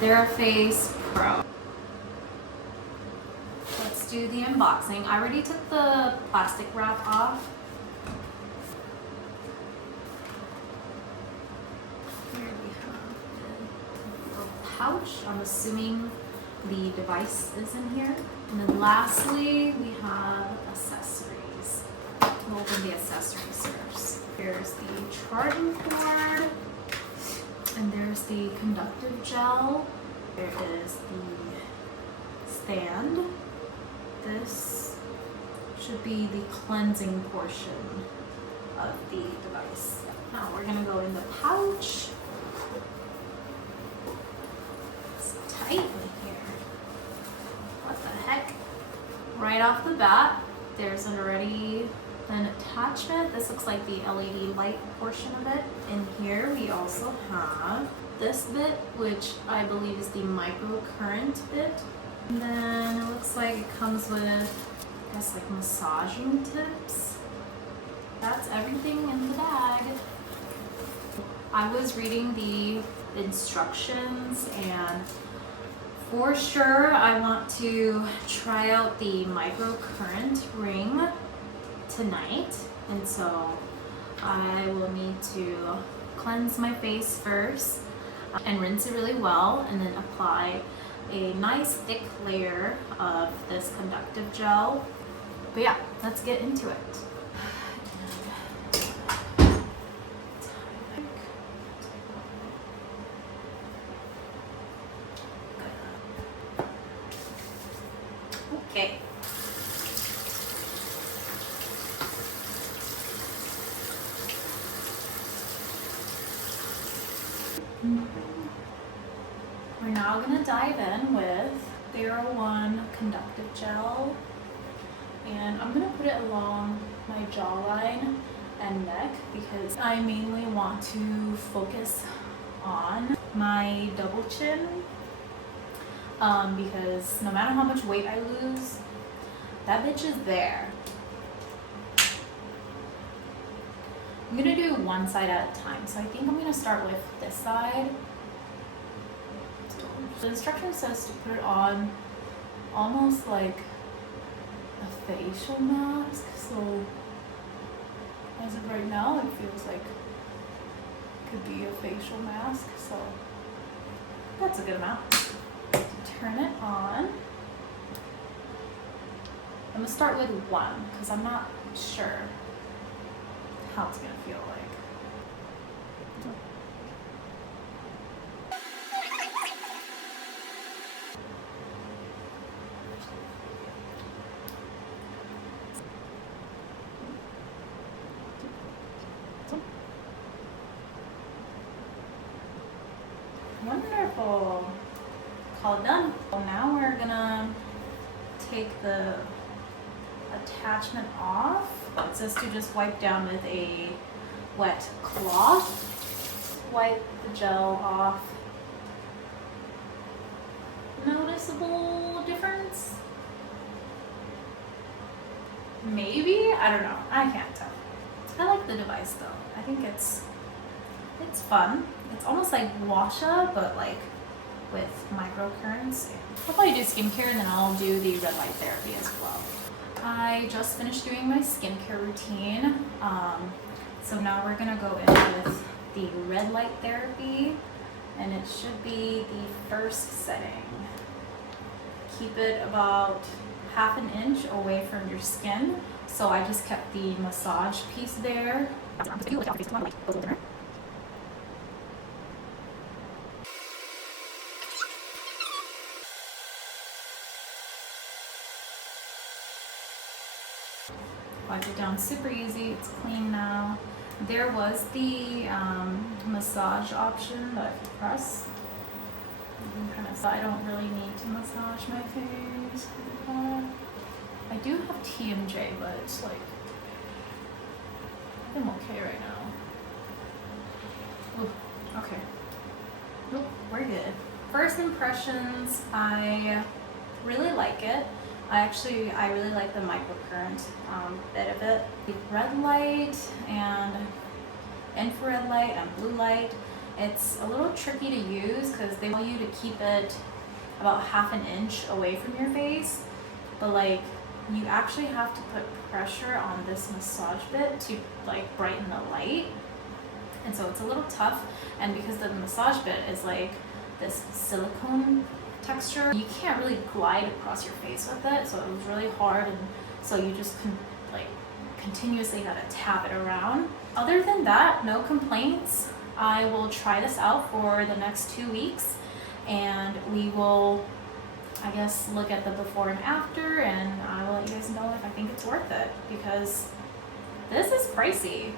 TheraFace Pro. Let's do the unboxing. I already took the plastic wrap off. Here we have the little pouch. I'm assuming the device is in here. And then lastly, we have accessories. We'll open the accessories first. Here's the charging cord, and there's the conductive gel. There is the stand. This should be the cleansing portion of the device. Now we're gonna go in the pouch. It's tight in here. What the heck? Right off the bat, there's already an attachment. This looks like the LED light portion of it. In here we also have this bit, which I believe is the microcurrent bit. And then it looks like it comes with, I guess, like massaging tips. That's everything in the bag. I was reading the instructions, and for sure I want to try out the microcurrent ring tonight, and so I will need to cleanse my face first and rinse it really well, and then apply a nice thick layer of this conductive gel. But yeah, let's get into it. Okay. We're now going to dive in with Thera conductive gel, and I'm going to put it along my jawline and neck because I mainly want to focus on my double chin, because no matter how much weight I lose, that bitch is there. I'm going to do one side at a time, so I think I'm going to start with this side. The instruction says to put it on almost like a facial mask, so as of right now it feels like it could be a facial mask, so that's a good amount. Turn it on. I'm going to start with one because I'm not sure how it's going to feel like. Wonderful. All done. Well, now we're gonna take the attachment off. It says to just wipe down with a wet cloth. Wipe the gel off. Noticeable difference? Maybe? I don't know. I can't tell. I like the device though. I think it's fun. It's almost like Washa, but like with microcurrents. I'll probably do skincare, and then I'll do the red light therapy as well. I just finished doing my skincare routine. So now we're gonna go in with the red light therapy, and it should be the first setting. Keep it about ½ an inch away from your skin. So I just kept the massage piece there. Wipe it down super easy, it's clean now. There was the massage option that I could press. So I don't really need to massage my face. I do have TMJ, but it's like, I'm okay right now. Ooh, okay. Nope, we're good. First impressions, I really like it. I really like the microcurrent bit of it. The red light and infrared light and blue light, It's a little tricky to use because they want you to keep it about half an inch away from your face, but like you actually have to put pressure on this massage bit to like brighten the light, and so it's a little tough. And because the massage bit is like this silicone texture, you can't really glide across your face with it, so it was really hard, and so you just continuously gotta tap it around. Other than that, no complaints. I will try this out for the next 2 weeks, and we will, I guess, look at the before and after, and I will let you guys know if I think it's worth it, because this is pricey.